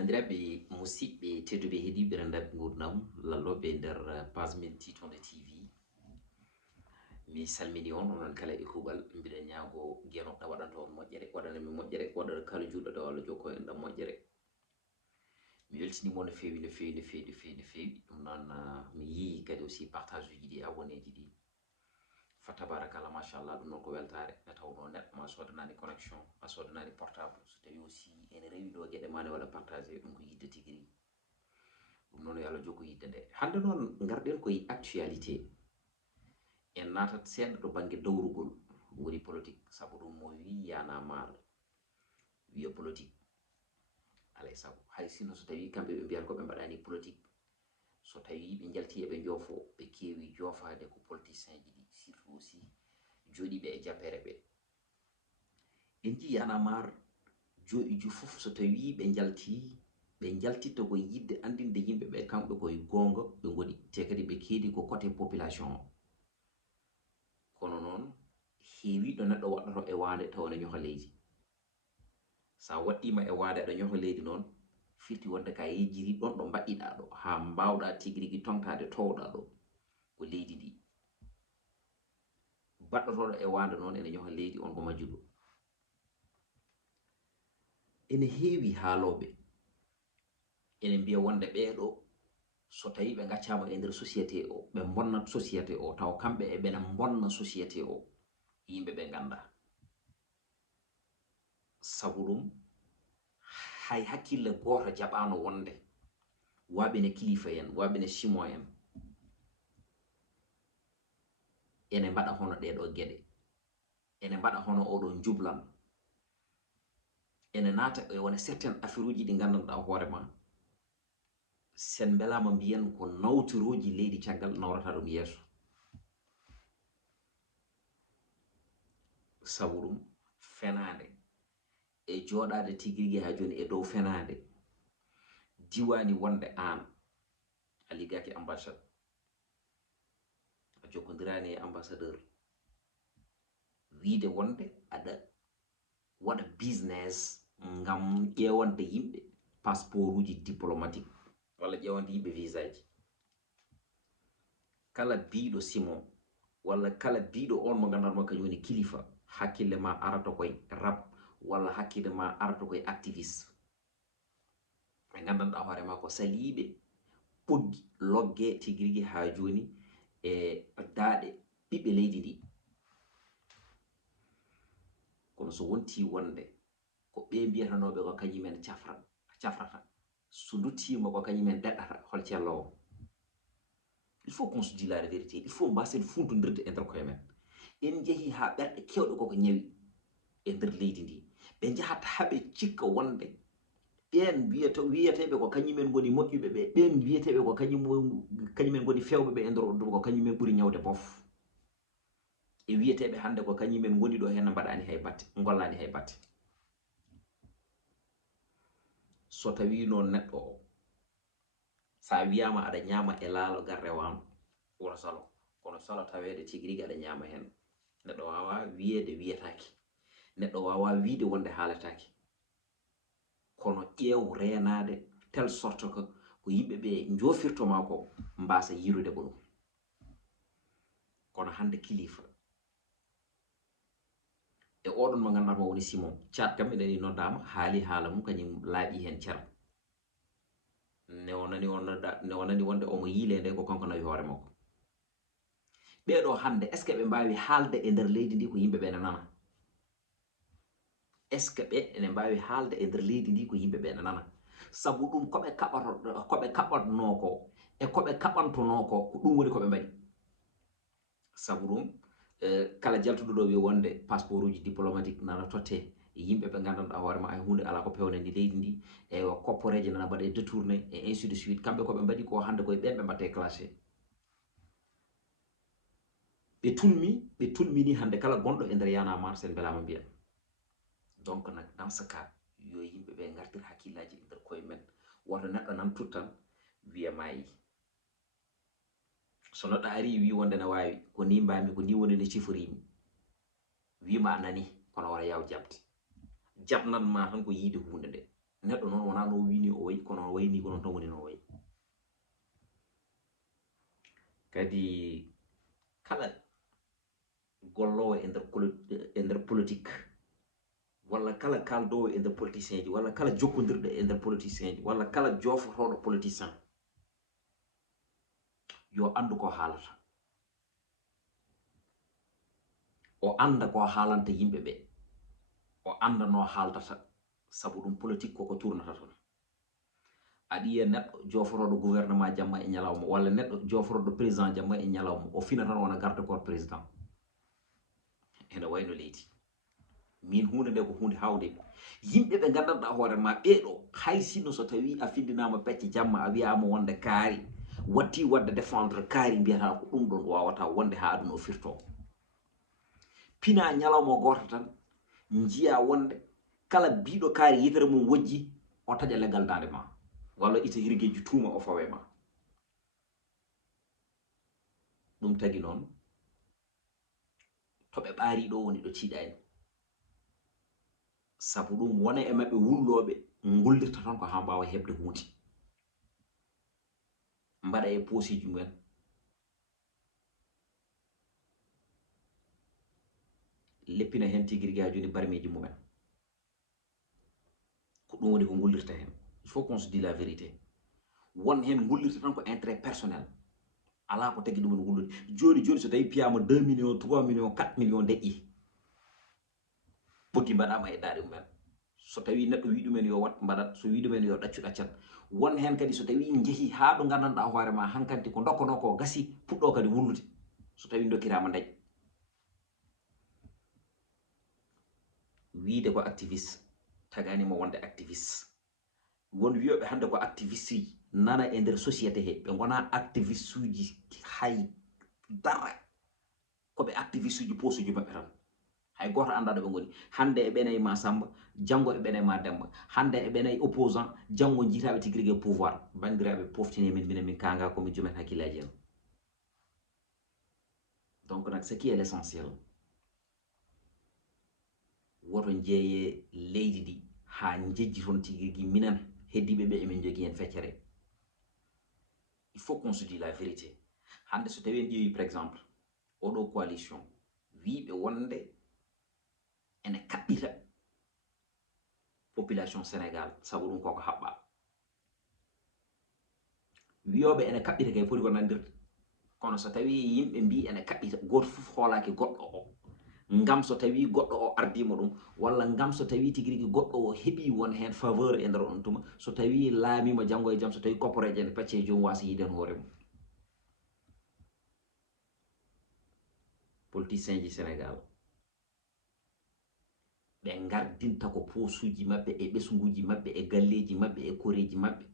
Bandiraɓe musidɓe tedduɓe heeɗiɓe renda gurdam lalloɓe nder page men titonde tv mi salmini on onon kala e kuuɓal mbiɗen ñaago genoɗa waɗanta on moƴƴere waɗanami moƴƴere waɗana kala juɗɗoɗo Allah jokko en ɗam moƴƴere mi weltinimo no feewi no feewi no feewi no feewi no feewi ɗum noon mi yii kadi aussi partage uji ɗi abonné ji ɗi fa tabarakallah machallah ɗum noon ko weltare nde tawno neɗɗo ma sodanani connexion a sodanani portable so tawi aussi ene rewi ɗo gueɗe ma ne waɗa partagé ɗum ko yidde tigui rigui ɗum noon yo Allah jokku yidde nde hande noon garɗen koye actualité en natat seeɗa ɗo banggue dawrugol woni politique saabu ɗum mo wi yana mar wiya politique alay saago hay sinno so tawi kamɓe ɓe mbiyata koɓe mbaɗani politique so tawi ɓe jalti eɓe joofo ɓe keewi joofade ko politicien ji ɗi surtout aussi joɗiɓe e jappere ɓe en jii yana mar joɗiji fof so tawi ɓe jaltitta ko yidde andinde yimɓe ɓe kamɓe koye gonga ɓe goni te kadi ɓe keedi ko côté population o kono noon heewiɗo neɗɗo waɗɗoto e waade tawa ne ñoha leydi sa waɗɗima e waade aɗa ñoha leydi noon firti wonde ka yejjiri ɗon ɗo mbaɗɗiɗa ɗo ha mbawɗa tigui rigui tongtade towɗa ɗo ko leydi ndi baɗɗotoɗo e waade noon ene ñoha leydi on ko majjuɗo ene heewi haaloɓe ene mbiya wonde ɓeeɗo so tawi ɓe gaccama e nder société o ɓe bonnat société o taw kamɓe e ɓena bonna société o yimɓe ɓe ganda sabu ɗum hay hakkille goto jaɓano wonde waɓene kilifa en waɓene simo en ene mbaɗa hono ɗeɗo gueɗe ene mbaɗa hono oɗo jublan ene naata e wona certaine affaire uji ɗi gandanɗa hoorema sen belama mbiyen ko nawtiroji leydi caggal nawrata ɗum yeeso sabu ɗum fenade e joɗade tigui rigui ha joni e dow fenade diwani wonde an a liggaki ambassade a jokkodirani e ambassadeur wiide wonde aɗa waɗa business ngam ƴewande yimɓe passeport uji diplomatique walla ƴewande yimɓe visa ji kala biiɗo simon walla kala biiɗo on mo gandanɗa kañum woni kilifa hakkille ma arata koye rap walla hakkille ma arata koye activiste ɓe gandanɗa hoorema ko saliɓe ɓoggi logge tigui rigui ha joni e daaɗe ɓiɓɓe leydi ndi kono so wonti wonde ko ɓe mbiyatanoɓe ko kañumen cafrata so duttima ko kañumen deɗɗata hol cellowo il faut qu'on se dit la vérité il faut mbasen funtodirde e nder koye men en jeehi ha ɓerɗe kewɗe koko ñawi e nder leydi ndi ɓe jahata haɓe cikka wonde ɓen wiyeteɓe ko kañumen goni moƴƴuɓe ɓe ɓen wiyeteɓe ko kañumen goni fewɓe ɓe e nder ɗum ko kañumen ɓuuri ñawde bof e wiyeteɓe hande ko kañumen goni ɗo hen mbaɗani hay batte gollani hay batte so tawi noon neɗɗo o sa wiyama aɗa ñaama e laalo garre wano wuro salo kono salo tawede tigui rigui aɗa ñaama hen neɗɗo wawa wiyede wiyataki neɗɗo wawa wiide wonde haalataki kono ƴeew renade telle sorte que ko yimɓeɓe jofirtoma ko mbasa yirude ko ɗum kono hande kilifa e oɗon mo ganduɗa woni simon cat kam eɗeni noddama haali haala mum kañum laaɓi hen ceer ne o nani wonde omo yiile nde ko konko nawi hoore makko ɓeɗo hande est ce que ɓe mbawi haalde e nder leydi ndi ko yimɓeɓe ne nana est ce que ɓe ene mbawi haalde e nder leydi ndi ko yimɓeɓe ne nana sabu ɗum koɓe kaɓatno ko e koɓe kaɓantono ko ɗum woni koɓe mbaɗi sabu ɗum kala jaltuɗo ɗo wi wonde passeport uji diplomatique nana totte yimɓe ɓe gandanɗa hoorema ay hunde ala ko pewnani leydi ndi e kopporeje nana mbaɗe détourné et ainsi de suite kamɓe koɓe mbaɗi ko hande koye ɓen ɓe mbatte classé ɓe tulmini hande kala gonɗo e nder yana mar sen belama mbiyan donc nak dans ce cas yo yimɓe ɓe gartir hakkillaji e nder koye men woto neɗɗo nan tuttan wiya maayi so neɗɗo ari wi wonde ne wawi ko ni mbami ko ni woni ne ciforimi wima a nani kono wara yaw jabde jabnanma tan ko yiide hunde nde neɗɗo noon wona no wini o wayi no wayni ko non tan woni no way kadi kala gollowo e nder politique walla kala kaldowo e nder politicien ji walla kala jokkodirɗo e nder politicien ji walla kala jofotoɗo politicien yo andu ko haalata o anda ko haalanta yimɓe ɓe o anda no haaldata sabu ɗum politique koko tournata toon aɗa yiya neɗɗo jofotoɗo gouvernement jamma e ñalawma walla neɗɗo jofotoɗo président jamma e ñalawma o fina tan wona garde corps président ene wayno leydi min hunde nde ko hunde hawde yimɓe ɓe gandanɗa hoore ma ɓeeɗo hay sinno so tawi a findinama pecce jamma a wiyama wonde kaari watti wadde défendre kaari mbiyata ko ɗum ɗon wawata wonde ha aduna o firto pina ñalawma goto tan jiya wonde kala biɗo kaari yitere mum wojji o taƴa leggal dande ma walla ita hirgueji tuuma o fawe ma ɗum tagi noon to ɓe ɓaari ɗo woni ɗo tiiɗani sabu ɗum wona e maɓɓe wulloɓe gullirta tan ko ha mbawa heɓde hunde mbaɗa e poosiji mumen leppina hen tigui ha joni barmeji mumen ko ɗum woni ko gullirta hen il faut qu'on se dit la vérité won hen gullirta tan ko intérêt personnel ala ko tagui ɗumen gullude joni joni so tawi piyama 2 millions 3 millions 4 millions deƴƴi ɓoggi mbaɗama e daɗe mumen so tawi neɗɗo wi ɗumen yo wat mbaɗat so wi ɗumen yo ɗaccu ɗaccat won hen kadi so tawi jeehi ha ɗo gandanɗa hoore ma hankanti ko dokkono ko gasi puɗɗo kadi wullude so tawi dokkirama dañ wiide ko activiste taganima wonde activiste won wiyoɓe hande ko activiste ji nana e nder société he ɓe gona activiste uji hay dara koɓe activiste uji posuji maɓɓe tan hay goto anda ɗo ɓe goni hande e ɓenayi ma Samba janggo e ɓenayi ma Demba hande e ɓenayi opposant janggo jiitaɓe tigui rigui pouvoir bandiraɓe poftini min minen min kanga komin jomen hakkillaji en donc nak ce qui est l'essentiel woto jeeye leydi ndi ha jejji toon tigui rigui minen heddiɓe ɓe emin jogui hen feccere il faut qu'on se dit la vérité hande so tawi en ƴeewi par exemple oɗo coalition wiɓe wonde ene kaɓɓita population Sénégal sabu ɗum koko haɓɓa wiyoɓe ene kaɓɓita kay foti ko nandirde kono so tawi yimɓe mbi ene kaɓɓita goto foof hoolaki goɗɗo o ngam so tawi goɗɗo o ardima ɗum walla ngam so tawi tigui rigui goɗɗo o heeɓi won hen faveur e nder on tuma so tawi laamima janggo e jaam so tawi koppareje ene pecce jomum wasa yiiden hoore mum politicien ji Sénégal ɓe gardinta ko posuji maɓɓe e ɓesguji maɓɓe e galleji maɓɓe e koreji maɓɓe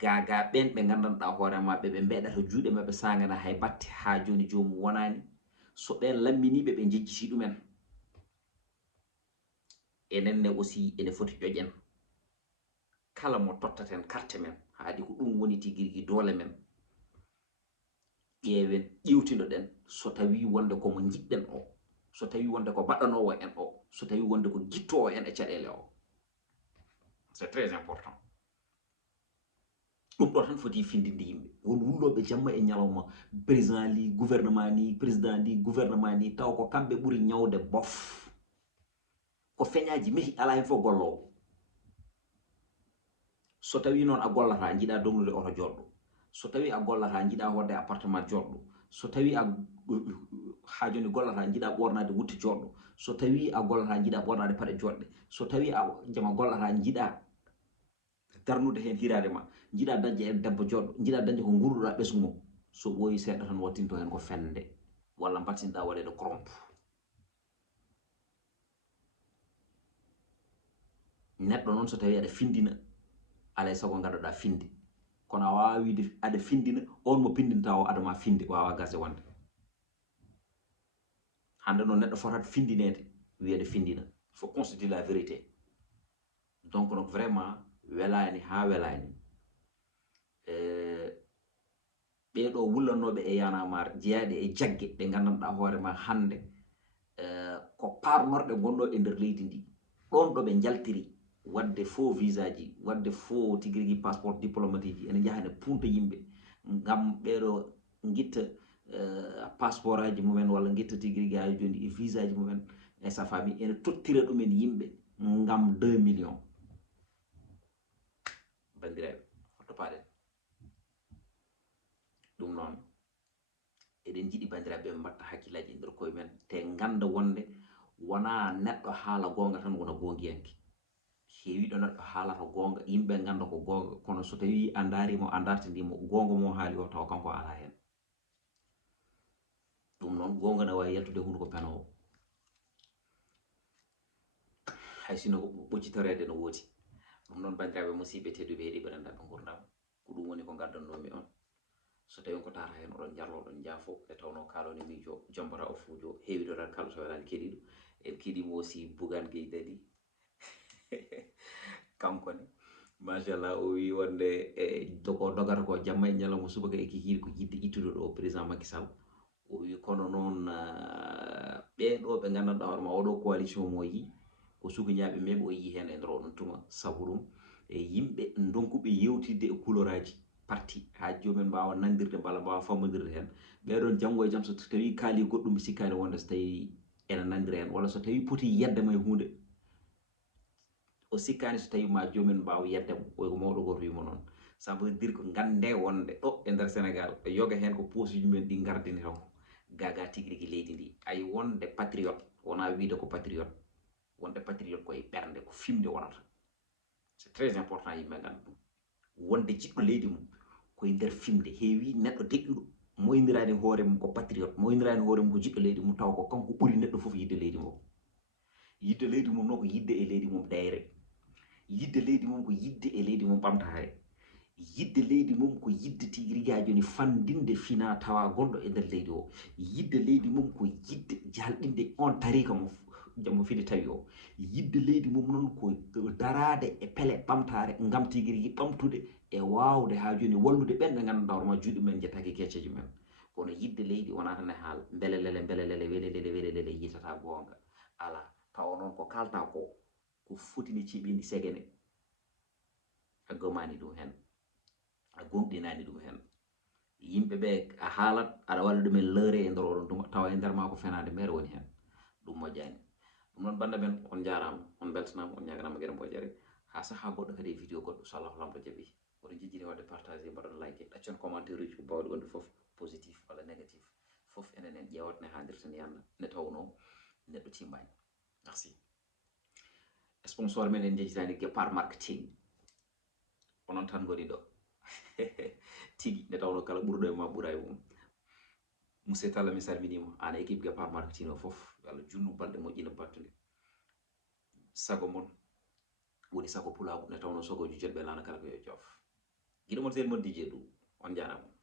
gaga ɓen ɓe gandanɗa hoore maɓɓe ɓe mbeɗata juuɗe maɓɓe sagana hay batte ha joni jomum wonani so ɓen lamminiɓe ɓe jejjiti ɗumen enenne aussi ene foti ƴoƴen kala mo tottaten carte men haadi ko ɗum woni tigui rigui doole men ƴeewen ƴewtinoɗen so tawi wonde komo jiɗɗen o so tawi wonde ko baɗɗanowo en o so tawi wonde ko guittowo en e caɗele o c'est très important ɗum ɗo tan foti findinde yimɓe won wulloɓe jamma e ñalawma président li gouvernement ni président ndi gouvernement ni taw ko kamɓe ɓuuri ñawde bof ko feñaji mehi ala hen fof gollowo so tawi noon a gollata jiiɗa dognude oto joɗɗo so tawi a gollata jiiɗa wadde appartement joɗɗo so tawi a ha joni gollata jiiɗa ɓornade wutte joɗɗo so tawi a gollata jiiɗa ɓornade paɗe joɗɗe so tawi a jama gollata jiiɗa darnude hen hirade ma jiiɗa dañde hen debbo joɗɗo jiiɗa dañde ko gurduɗa ɓesgu mum so ɓooyi seeɗa tan wattinto hen ko fende walla battinɗa waɗede corrompe neɗɗo noon so tawi aɗa findina alay saago gaɗoɗa finde kono a wawa wiide aɗa findina on mo pindinta o adama finde wawa gase wonde hande noon neɗɗo fotat findinede wiyede findina faut qu'on se dit la vérité donc donc vraiment welani ha welani ɓeɗo wullannoɓe e yanamar jeeyaɗe e jagge ɗe gandanɗa hoorema hande ko parnorɗe gonɗo e nder leydi ndi ɗon ɗo ɓe jaltiri wadde faux visa ji wadde faux tigirigi passeport diplomatique ji ene jahane punta yimɓe ngam ɓeɗo guitta passeport aji mumen walla guitta tigirigi aji joni e visa ji mumen e sa fami ene tottira ɗumen yimɓe ngam 2 millions bandiraɓe hoto paɗen ɗum noon eɗen jiiɗi bandiraɓe mbatta hakkillaji e nder koye men te ganda wonde wona neɗɗo haala gonga tan wona gongiyanke heewiɗo neɗɗo haalata gonga yimɓe ganda ko gonga kono so tawi a darimo a dartidimo gonga mo haali o tawa kanko ala hen ɗum noon gonga ne wawi yaltude hunde ko penowo hay sino ɓoccitorede no wooti ɗum noon bandiraɓe musidɓe tedduɓe heeɗiɓe rendaɓe gurdam ko ɗum woni ko gaddannomi on so tawi ko tata hen oɗon jarlo oɗon jaafo e tawno kaloni miijo jombata o fuujo heewidoral kala so welani keɗiɗo en keɗimo aussi Bougane Gueye Dany kankone machallah o wi wonde e ko dogata ko jamma e ñalawma subaka e kikiɗe ko yidde ittude ɗo président Macky Sall o wi kono noon ɓeɗo ɓe gandanɗa hoorema oɗo coalition mo yi ko sukañaɓe meɓe o yi hen e nder oɗon tuma sabu ɗum e yimɓe donkuɓe yewtidde e couleur aji parti ha jomumen mbawa nandirde mballa mbawa fammodirde hen ɓeɗon janggo e jaam so tawi kaali goɗɗum sikkani wonde so tawi ene nandira hen walla so tawi poti yeddema e hunde o sikkani so tawi ma jomumen mbawa yeddemo ko mawɗo goto wimo noon ça veut dire que gande wonde ɗo e nder Sénégal ɓe yoga hen ko posuji mumen ɗi gardini taw gaga tigui rigui leydi ndi ay wonde patriote wona wiide ko patriote wonde patriote koye ɓernde ko fimde wonata c'est très important yimɓe ganda ɗum wonde jiɗɗo leydi mum koye nder fimde heewi neɗɗo deƴƴuɗo moynirani hoore mum ko patriote moynirani hoore mum ko jiɗɗo leydi mum taw ko kanko ɓuuri neɗɗo foof yidde leydi mum yidde leydi mum noon ko yidde e leydi mum dayre yidde leydi mum ko yidde e leydi mum ɓamtare yidde leydi mum ko yidde tigui rigui ha joni fandinde fina tawa gonɗo e nder leydi o yidde leydi mum ko yidde jalɗinde on tarika mo fide tawi o yidde leydi mum noon ko darade e peele ɓamtare ngam tigui rigui ɓamtude e wawde ha joni wallude ɓen ɓe gandanɗa hoorema juuɗe men jettaki kecceji men kono yidde leydi wona tan e haala belelele welelele yitata gonga ala tawa noon ko kalta ko fotini ciɓidi segene a gomani ɗum hen a gomɗinani ɗum hen yimɓeɓe a haalat aɗa waɗa ɗumen leure e nder oɗon tuma tawa e nder ma ko fenade mere woni hen ɗum moƴƴani ɗum noon banda men on jarama on beltanama on ñaganama gueɗe moƴƴere ha saaha goɗɗo kadi e vidéo goɗɗo so Allah lamɗo jaaɓi oɗon jejjini wadde partagé mbaɗon like ɗaccon commentaire uji ko bawɗi wonde foof positif walla négatif foof enen en ƴewat ne hannirta ne yanda ne tawno neɗɗo timmani merci sponsor men en jejjitani Guépard marketing onon tan goni ɗo tigi nde tawno kala ɓurɗo e ma ɓuura e mum monsieur Talla mi salminima an équipe Guépard marketing o foof yo Allah junnu balɗe moƴƴina battude sago mon woni sago pulagu nde tawno sagoji jodɓe lana kala ko yo joof guiɗo mon sel mon DJ Dou on jarama